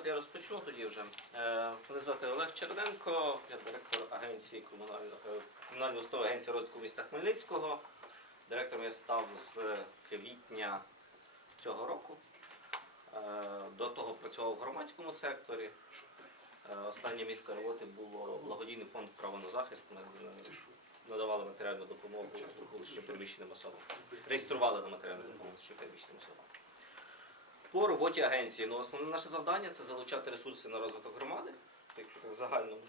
Давайте я розпочну тоді вже. Е, Мене звати Олег Черненко, я директор агенції е, комунальної установи агенції розвитку міста Хмельницького. Директором я став з квітня цього року. Е, До того працював в громадському секторі. Е, Останнє місце роботи було благодійний фонд право на захист. Ми е, надавали матеріальну допомогу внутрішньопереміщеним особам. Реєстрували на матеріальну допомогу внутрішньопереміщеним особам. По роботі агенції, ну основне наше завдання це залучати ресурси на розвиток громади, якщо так в загальному.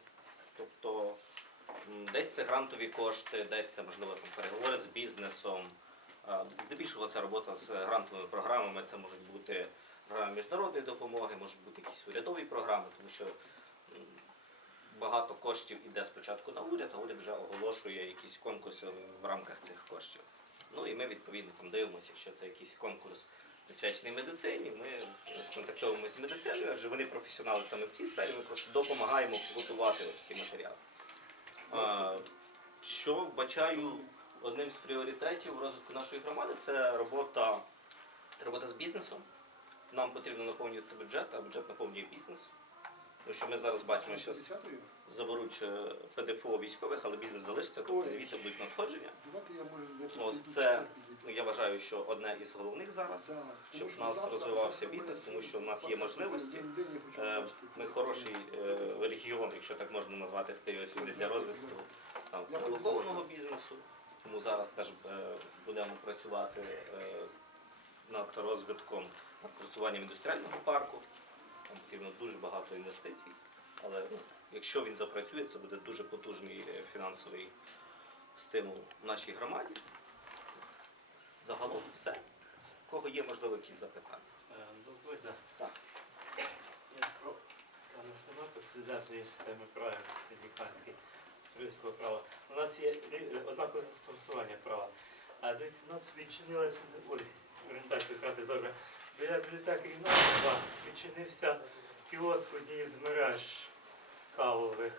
Тобто десь це грантові кошти, десь це можливо там, переговори з бізнесом. Здебільшого це робота з грантовими програмами, це можуть бути програми міжнародної допомоги, можуть бути якісь урядові програми, тому що багато коштів іде спочатку на уряд, а уряд вже оголошує якісь конкурси в рамках цих коштів. Ну і ми відповідно там дивимося, якщо це якийсь конкурс присвячений медицині, ми сконтактовуємося з медициною, адже вони професіонали саме в цій сфері, ми просто допомагаємо готувати ось ці матеріали. А, Що вбачаю одним з пріоритетів розвитку нашої громади, це робота, робота з бізнесом. Нам потрібно наповнювати бюджет, а бюджет наповнює бізнес. Тому що ми зараз бачимо, що заберуть е, ПДФО військових, але бізнес залишиться, тобто звідти будуть надходження. От це, ну, я вважаю, що одне із головних зараз. Щоб в нас розвивався бізнес, тому що в нас є можливості. Е. Ми хороший е, регіон, якщо так можна назвати в період війни для розвитку саме бізнесу. Тому зараз теж будемо працювати над розвитком, над просуванням індустріального парку. Потрібно дуже багато інвестицій, але ну, якщо він запрацює, це буде дуже потужний е, фінансовий стимул в нашій громаді. Загалом все. У кого є, можливо, якісь запитання? Е, Дозвольте. Так. Я про Синопис, свідетелі системи права американської сирійського права. У нас є рі- однакове застосування права. А дивіться, у нас відчинилася ой, орієнтацію крати добре. Біля бібліотеки Ігнатова відчинився кіоск в одній з мереж кавових.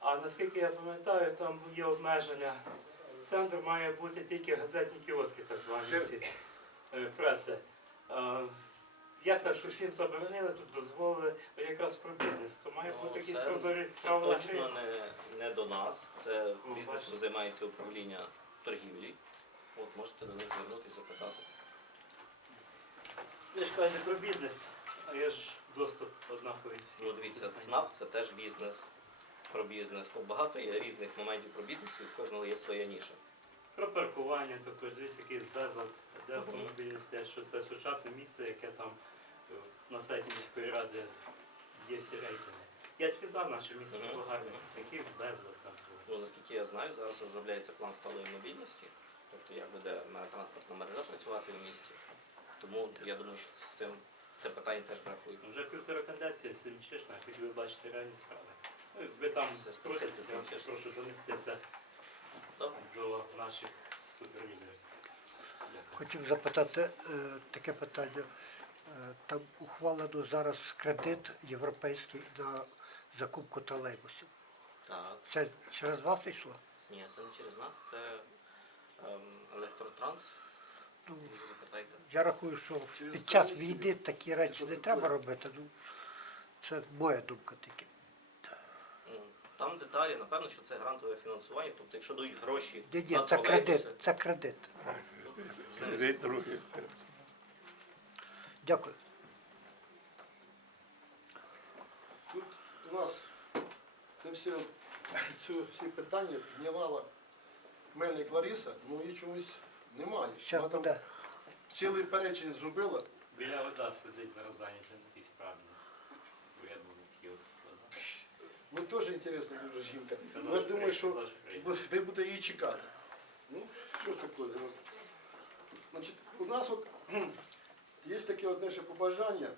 А наскільки я пам'ятаю, там є обмеження. Центр має бути тільки газетні кіоски, так звані ці е, преси. Е, Як так, що всім заборонили, тут дозволили якраз про бізнес, то має Ну, бути якісь це- прозорі Це правила точно не, не до нас. Це Ну, бізнесом займається управління торгівлі. От можете до них звернутися, запитати. Ви ж кажете про бізнес, а я ж доступ однаковий всі. Ну, дивіться, ЦНАП це теж бізнес. Про бізнес. Ну, багато є різних моментів про бізнес, і в кожного є своя ніша. Про паркування, також десь якийсь безлад, де автомобілі стоять, що це сучасне місце, яке там е, на сайті міської ради є всі рейтинги. Я тільки за наше місце Мгм. було гарне, який безлад там. був. Ну, наскільки я знаю, зараз розробляється план сталої мобільності, тобто як буде на транспортна мережа працювати в місті. Тому я думаю, що з цим це питання теж врахують. Ну, Вже півтора кандидація симчишна, хотів би бачити реальні справи. Ну, Ви там Все спуститься, я прошу донести це Добре. до наших суперлідерів. Хотів запитати е, таке питання. Е, Там ухвалено зараз кредит європейський на закупку тролейбусів. Так. Це через вас йшло? Ні, це не через нас, це ем, електротранс. Ну, я рахую, що під час війни такі речі не треба робити. Ну, це моя думка тільки. Там деталі, напевно, що це грантове фінансування, тобто якщо дають гроші Ні, ні, на це кредит, тролейбуси, це кредит. ну, з ними. Дякую. Тут у нас це все, цю, всі питання піднімала Мельник Лариса, ну її чомусь немає. Вона там буде. цілий перечень зробила. Біля вода сидить зараз зайнятий на тій справі. Я. Ну теж інтересна дуже жінка. Ну, я думаю, що ви ви будете її чекати. Ну, що ж таке? Значить, у нас от є таке одне ще побажання,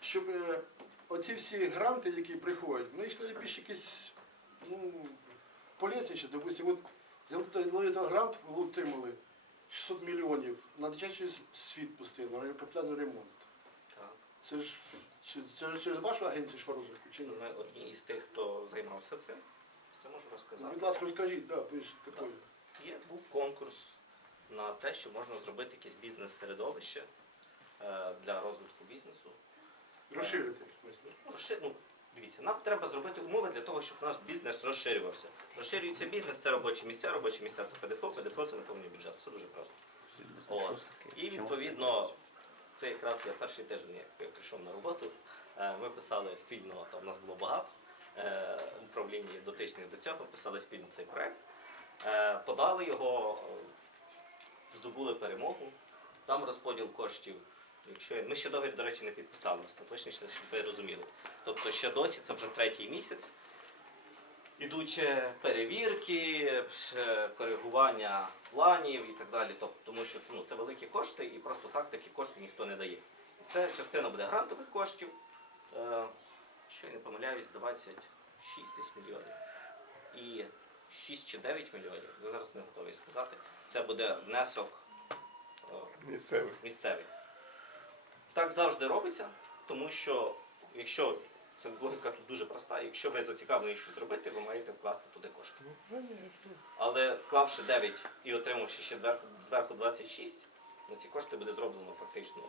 щоб е, оці всі гранти, які приходять, вони йшли більш якісь ну, полезніше. Допустим, от той грант, отримали 600 мільйонів на дитячий світ пустили, на капітальний ремонт. Так. Це ж це ж через вашу агенцію розвитку чи ні? Ми одні із тих, хто займався цим. Це можу Ну, розказати. Будь ласка, розкажіть, да, ви ж такою. Є був конкурс на те, що можна зробити якесь бізнес-середовище е, для розвитку бізнесу. Грошей Розширити, дивіться, нам треба зробити умови для того, щоб наш бізнес розширювався. Розширюється бізнес, це робочі місця, робочі місця це ПДФО, ПДФО це наповнює бюджет. Все дуже просто. От. І відповідно, це якраз я перший тиждень, як я прийшов на роботу, е, ми писали спільно, там у нас було багато е, управлінь дотичних до цього, писали спільно цей проект, Е, подали його, здобули перемогу. Там розподіл коштів. Якщо ми ще договір, до речі, не підписали, остаточніше, щоб ви розуміли. Тобто ще досі це вже третій місяць. Ідуть перевірки, коригування планів і так далі. Тобто, тому що ну, це великі кошти і просто так такі кошти ніхто не дає. Це частина буде грантових коштів. Е, Що я не помиляюсь, 26 десь мільйонів. І 6 чи 9 мільйонів, я зараз не готовий сказати. Це буде внесок Місцевий. місцевий. Так завжди робиться, тому що якщо це логіка тут дуже проста, якщо ви зацікавлені щось зробити, ви маєте вкласти туди кошти. Але вклавши 9 і отримавши ще зверху, зверху 26, на ці кошти буде зроблено фактично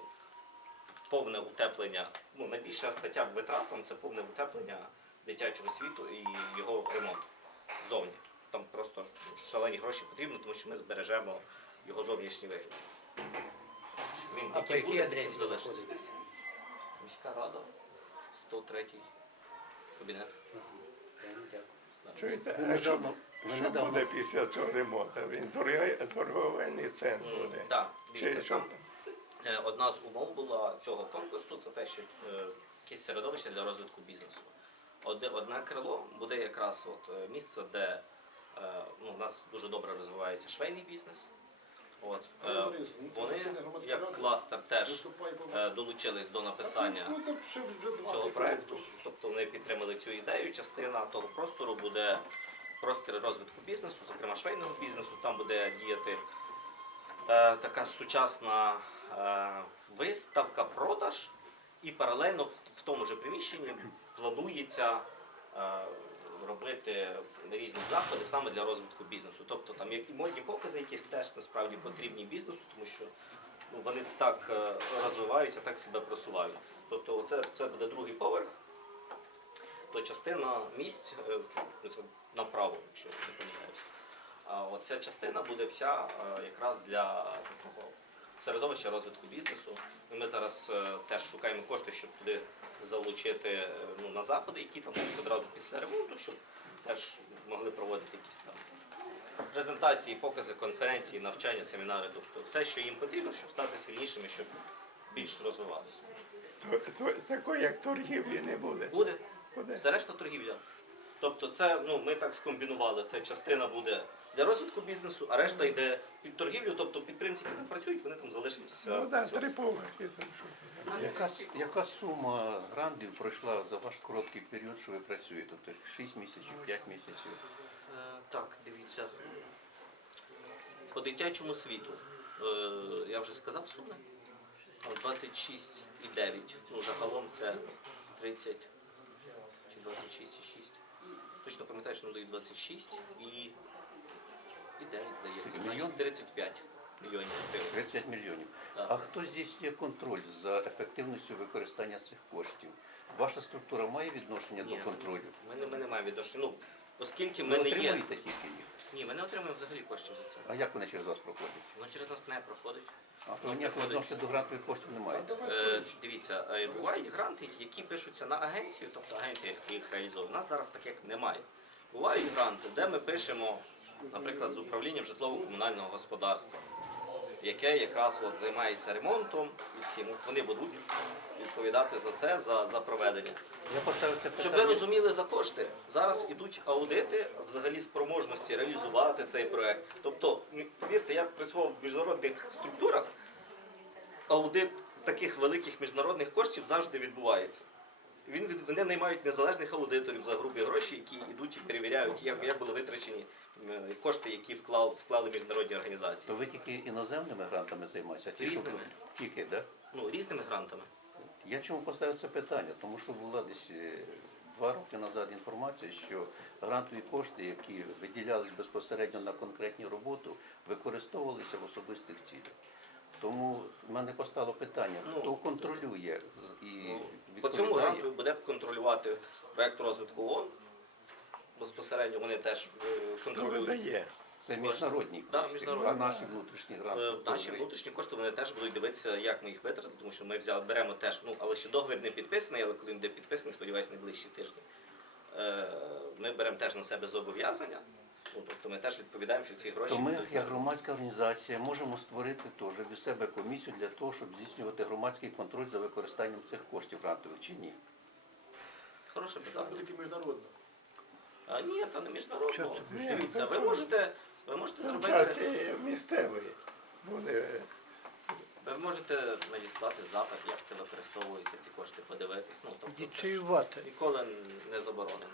повне утеплення. Ну, найбільша стаття витратам це повне утеплення дитячого світу і його ремонт ззовні. Там просто шалені гроші потрібно, тому що ми збережемо його зовнішній вигляд. Він А по якій буде, адресі таким залишиться. знаходитесь? Міська рада, 103 кабінет. Чуєте, а що, ви що недавно- буде після цього ремонту? Він торгай- торговельний центр буде. Так, Чи дивіться, що там е, одна з умов була цього конкурсу це те, що е, якесь середовище для розвитку бізнесу. Одне, одне крило буде якраз от, е, місце, де е, ну, у нас дуже добре розвивається швейний бізнес. От, е, ну, вони, як кластер, теж е, долучились до написання Ну, цього вище. Тобто вони підтримали цю ідею. Частина того простору буде простір розвитку бізнесу, зокрема швейного бізнесу. Там буде діяти е, така сучасна е, виставка, продаж, і паралельно в- тому ж приміщенні планується е, робити різні заходи саме для розвитку бізнесу. Тобто там і модні покази, які теж насправді потрібні бізнесу, тому що ну, вони так е, розвиваються, так себе просувають. Тобто це, це буде другий поверх, то частина місць, е, ну, це направо, якщо не помиляюся. А от ця частина буде вся е, якраз для такого середовища розвитку бізнесу. Ми зараз е, теж шукаємо кошти, щоб туди залучити е, ну, на заходи, які там одразу після ремонту, щоб теж могли проводити якісь там презентації, покази, конференції, навчання, семінари, тобто все, що їм потрібно, щоб стати сильнішими, щоб більш розвиватися. Такої, як торгівлі, не. Буде Буде. все решта торгівля. Тобто, це ну ми так скомбінували. Це частина буде для розвитку бізнесу, а решта йде під торгівлю. Тобто підприємці, які там працюють, вони там залишаться. Ну так, три поверхи. Яка, яка сума грантів пройшла за ваш короткий період, що ви працюєте? Тобто 6 місяців, 5 місяців? Е, Так, дивіться. По дитячому світу. е, Я вже сказав суми. 26,9. Ну, загалом це 30 чи 26,6. Точно пам'ятаю, що нам дають 26 і, і 9, здається. Мільйон? 35 мільйонів гривень. 35 мільйонів. Так. А хто здійснює контроль за ефективністю використання цих коштів? Ваша структура має відношення Ні. до контролю? Ми не, ми не маємо відношення. Ну, оскільки Ви ми не є. отримуєте тільки їх? Ні, ми не отримуємо взагалі коштів за це. А як вони через вас проходять? Вони через нас не проходить. А Ну, ви ніякого відношення до грантових коштів немає? Е, дивіться, е, бувають гранти, які пишуться на агенцію, тобто агенція які їх реалізовує. У нас зараз таких немає. Бувають гранти, де ми пишемо, наприклад, з управлінням житлово-комунального господарства, яке якраз от займається ремонтом і всім. От вони будуть відповідати за це, за, за проведення. Я поставив це Щоб ви питання. розуміли за кошти, зараз ідуть аудити взагалі спроможності реалізувати цей проект. Тобто, повірте, я працював в міжнародних структурах, аудит таких великих міжнародних коштів завжди відбувається. Він від вони наймають незалежних аудиторів за грубі гроші, які йдуть і перевіряють, як, як були витрачені кошти, які вклав, вклали міжнародні організації. То ви тільки іноземними грантами займаєтеся? ті, Різними. тут? Тільки, так? Ну, різними грантами. Я чому поставив це питання? Тому що була десь е, два роки назад інформація, що грантові кошти, які виділялись безпосередньо на конкретну роботу, використовувалися в особистих цілях. Тому в мене постало питання, Ну, хто контролює і По цьому буде контролювати проєкт розвитку ООН. Безпосередньо вони теж е, контролюють. видає? Це міжнародні Да, кошти, міжнародні. а наші внутрішні гранти. Е, Наші виграє? внутрішні кошти вони теж будуть дивитися, як ми їх витратимо, тому що ми взяли, беремо теж, ну але ще договір не підписаний, але коли він буде підписаний, сподіваюся, найближчі тижні. е, Ми беремо теж на себе зобов'язання. Ну, тобто ми теж відповідаємо, що ці гроші То ми, будуть як громадська організація, можемо створити теж від себе комісію для того, щоб здійснювати громадський контроль за використанням цих коштів грантових чи ні? хороше питання. таке міжнародне? А ні, та не міжнародно. Що? Дивіться, ви можете, ви можете зробити. час місцевий. Ви можете надіслати запит, як це використовується, ці кошти, подивитись. Ну, тобто, ніколи не заборонено.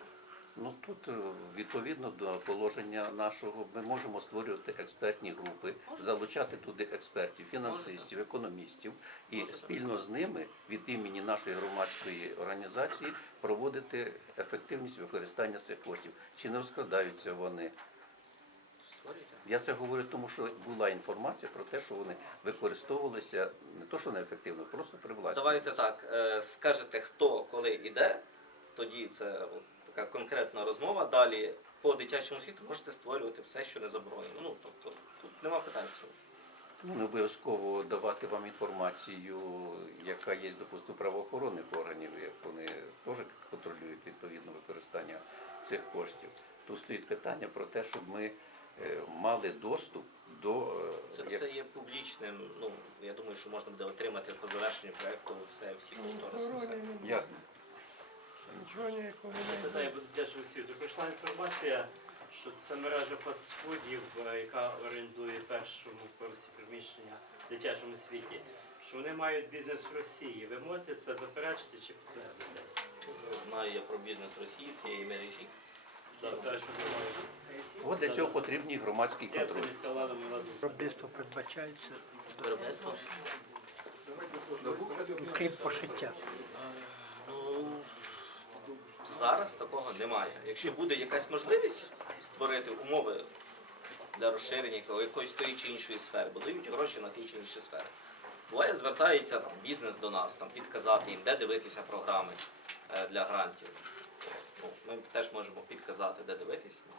Ну тут е, відповідно до положення нашого ми можемо створювати експертні групи, залучати туди експертів, фінансистів, економістів і спільно з ними від імені нашої громадської організації проводити ефективність використання цих коштів. Чи не розкрадаються вони? Я це говорю, тому що була інформація про те, що вони використовувалися не то, що неефективно, просто привласнювалися. Давайте так, е, скажете, хто коли іде, тоді це от така конкретна розмова. Далі по дитячому світу можете створювати все, що не заборонено. Ну, тобто тут нема питань в цьому. Ну, Не обов'язково давати вам інформацію, яка є, допустимо, правоохоронних органів, як вони теж контролюють відповідно використання цих коштів. Тут стоїть питання про те, щоб ми е, мали доступ до е, Це як- все є публічним. Ну, я думаю, що можна буде отримати по завершенню проєкту все, всі кошториси. Все. ясно. Нічого ніякого не Питання буде. буде дешево світу. Прийшла інформація, що це мережа фастфудів, е, яка орендує першому поверсі приміщення в дитячому світі, що вони мають бізнес в Росії. Ви можете це заперечити чи підтвердити? Знаю я про бізнес Росії цієї мережі. Так, все, що думаю. От для цього потрібний громадський Я це контроль. міська влада могла Виробництво передбачається, Виробництво. крім пошиття. Зараз такого немає. Якщо буде якась можливість створити умови для розширення якоїсь тої чи іншої сфери, бо дають гроші на ті чи інші сфери. Буває, звертається там, бізнес до нас, там, підказати їм, де дивитися програми е, для грантів. Ну, ми теж можемо підказати, де дивитись. Ну,